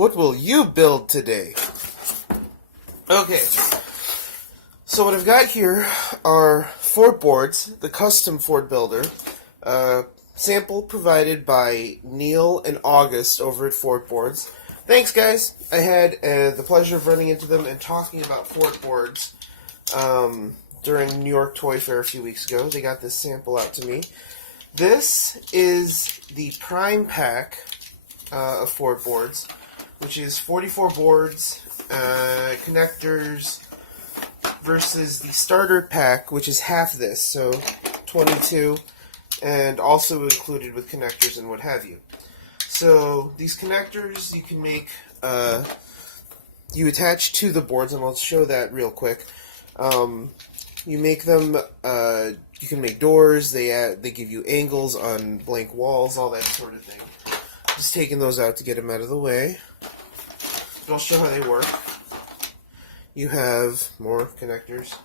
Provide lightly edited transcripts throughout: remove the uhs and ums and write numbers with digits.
What will you build today? Okay, so what I've got here are Fort boards, the custom Fort Builder, sample provided by Neil and August over at Fort Boards. Thanks, guys. I had the pleasure of running into them and talking about Fort boards during New York Toy Fair a few weeks ago. They got this sample out to me. This is the Prime Pack of Fort boards, which is 44 boards, connectors, versus the Starter Pack, which is half this, so 22, and also included with connectors and what have you. So these connectors you can make, you attach to the boards, and I'll show that real quick. You make them, you can make doors, they give you angles on blank walls, all that sort of thing. Just taking those out to get them out of the way. But I'll show how they work. You have more connectors.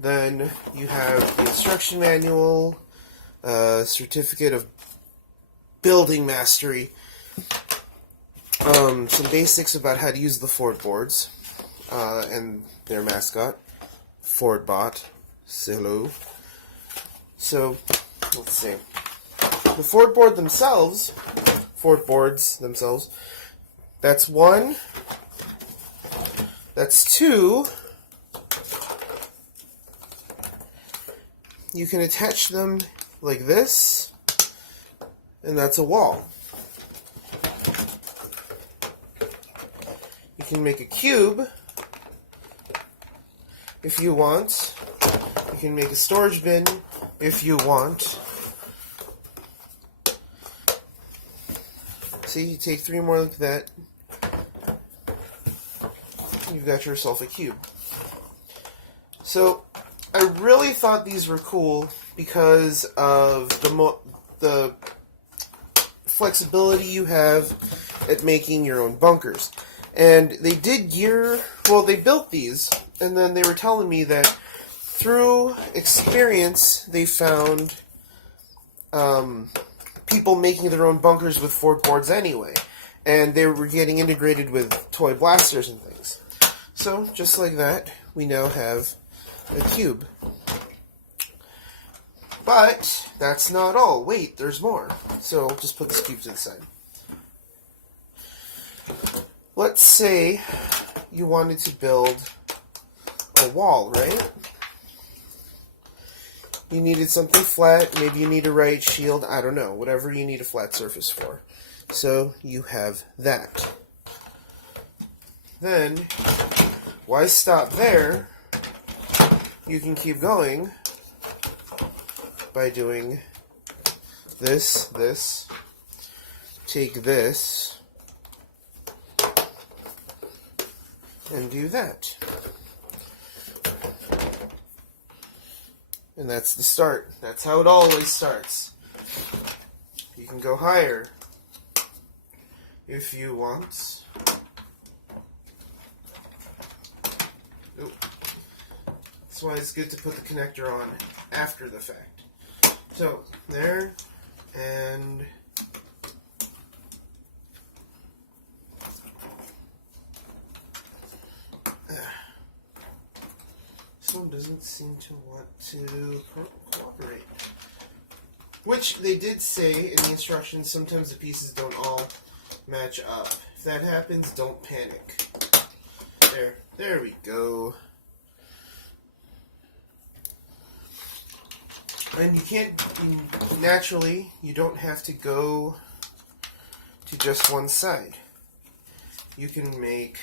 Then you have the instruction manual, certificate of building mastery, some basics about how to use the Fort boards, and their mascot, Fortbot. Hello. So, let's see. The Fort boards themselves, that's one, that's two. You can attach them like this, and that's a wall. You can make a cube if you want. You can make a storage bin if you want. See, you take three more like that, you've got yourself a cube. So, I really thought these were cool because of the flexibility you have at making your own bunkers. And they they built these, and then they were telling me that through experience, they found people making their own bunkers with Fort boards anyway. And they were getting integrated with toy blasters and things. So, just like that, we now have a cube. But that's not all. Wait, there's more. So I'll just put this cube to the side. Let's say you wanted to build a wall, right? You needed something flat. Maybe you need a riot shield. I don't know. Whatever you need a flat surface for. So you have that. Then, why stop there? You can keep going by doing this, take this, and do that. And that's the start. That's how it always starts. You can go higher if you want. Oop. That's why it's good to put the connector on after the fact. So, there, and this one doesn't seem to want to cooperate. Which they did say in the instructions, sometimes the pieces don't all match up. If that happens, don't panic. There we go. And you can't, naturally, you don't have to go to just one side. You can make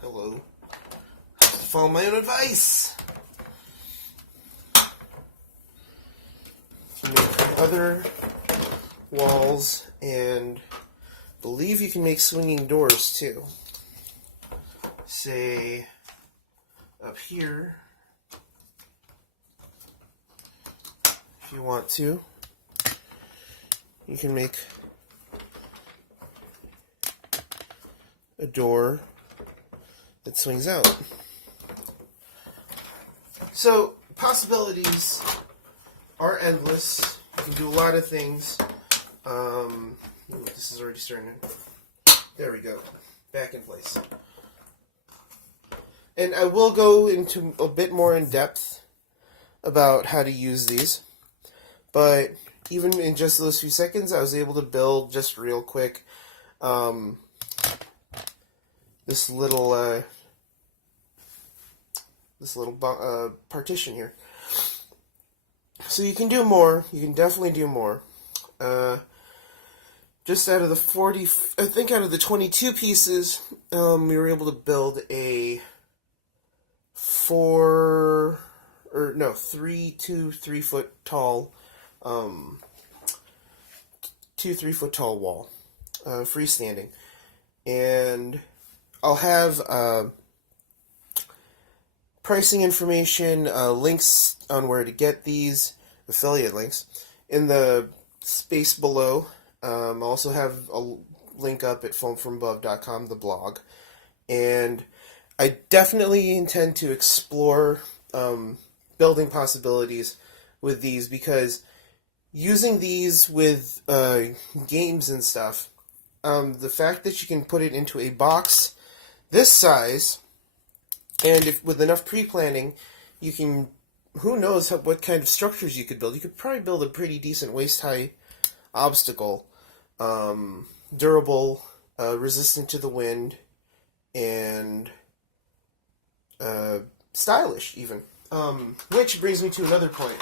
hello. Follow my own advice. You can make other walls, and I believe you can make swinging doors too. Say up here, if you want to, you can make a door that swings out. So, possibilities are endless. You can do a lot of things. Ooh, this is already starting to... There we go. Back in place. And I will go into a bit more in depth about how to use these. But even in just those few seconds, I was able to build just real quick this little partition here. So you can do more. You can definitely do more. Just out of the 40, I think out of the 22 pieces, we were able to build a 3 to 3 foot tall, 2 3 foot tall wall, freestanding. And I'll have pricing information, links on where to get these, affiliate links, in the space below. I'll also have a link up at foamfromabove.com, the blog. And I definitely intend to explore building possibilities with these, because using these with games and stuff, the fact that you can put it into a box this size, and if with enough pre-planning, you can, who knows what kind of structures you could build. You could probably build a pretty decent waist-high obstacle, durable, resistant to the wind, and stylish even. Which brings me to another point.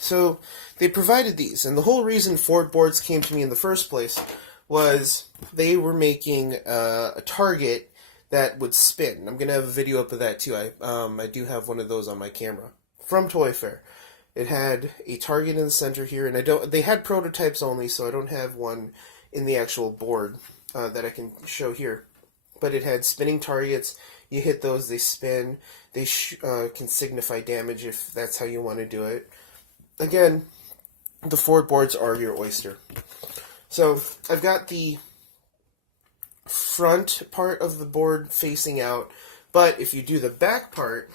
So they provided these, and the whole reason Ford boards came to me in the first place was they were making a target that would spin. I'm gonna have a video up of that too. I do have one of those on my camera from Toy Fair. It had a target in the center here, and they had prototypes only, so I don't have one in the actual board that I can show here. But it had spinning targets. You hit those, they spin. They can signify damage if that's how you want to do it. Again, the Ford boards are your oyster. So I've got the front part of the board facing out, but if you do the back part,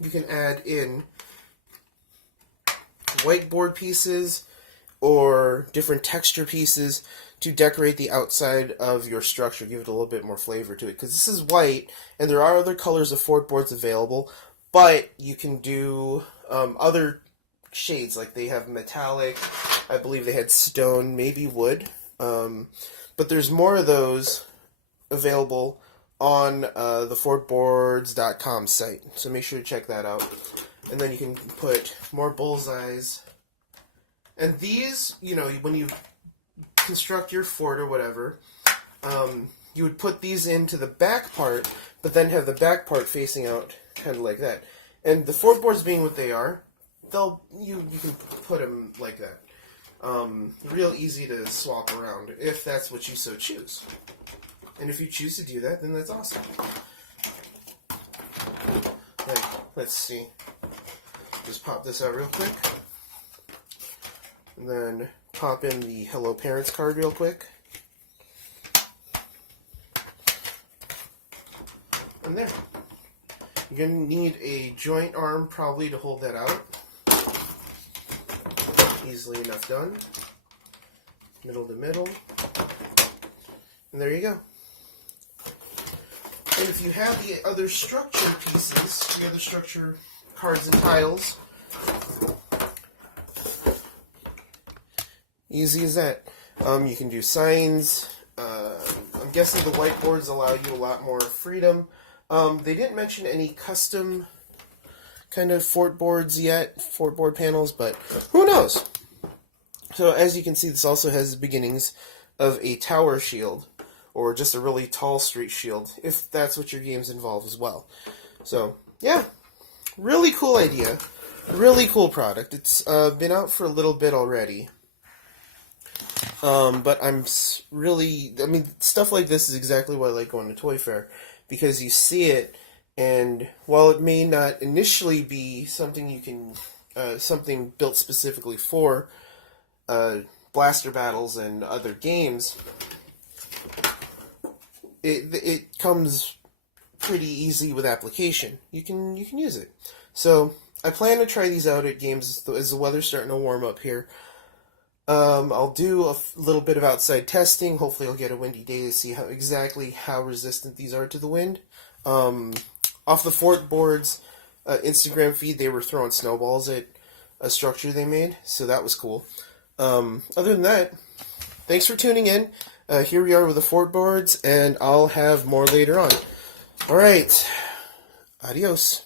you can add in whiteboard pieces or different texture pieces to decorate the outside of your structure, give it a little bit more flavor to it. Because this is white, and there are other colors of Ford boards available, but you can do other shades, like they have metallic, I believe they had stone, maybe wood, but there's more of those available on the FordBoards.com site, so make sure to check that out. And then you can put more bullseyes. And these, you know, when you construct your fort or whatever, you would put these into the back part, but then have the back part facing out, kind of like that. And the fort boards being what they are, you can put them like that. Real easy to swap around, if that's what you so choose. And if you choose to do that, then that's awesome. Like, let's see. Just pop this out real quick. And then pop in the Hello Parents card real quick. And there. You're going to need a joint arm probably to hold that out. Easily enough done. Middle to middle. And there you go. And if you have the other structure pieces, the other structure cards and tiles, easy as that. You can do signs. I'm guessing the whiteboards allow you a lot more freedom. They didn't mention any custom kind of fort boards yet, fort board panels, but who knows? So as you can see, this also has the beginnings of a tower shield, or just a really tall street shield, if that's what your games involve as well. So, yeah, really cool idea, really cool product. It's been out for a little bit already, but stuff like this is exactly why I like going to Toy Fair, because you see it, and while it may not initially be something you can, something built specifically for blaster battles and other games, it comes pretty easy with application. You can use it. So I plan to try these out at games as the weather's starting to warm up here. I'll do a little bit of outside testing. Hopefully I'll get a windy day to see exactly how resistant these are to the wind. Off the Fort Board's Instagram feed, they were throwing snowballs at a structure they made, so that was cool. Other than that, thanks for tuning in. Here we are with the Fort Boards, and I'll have more later on. Alright, adios.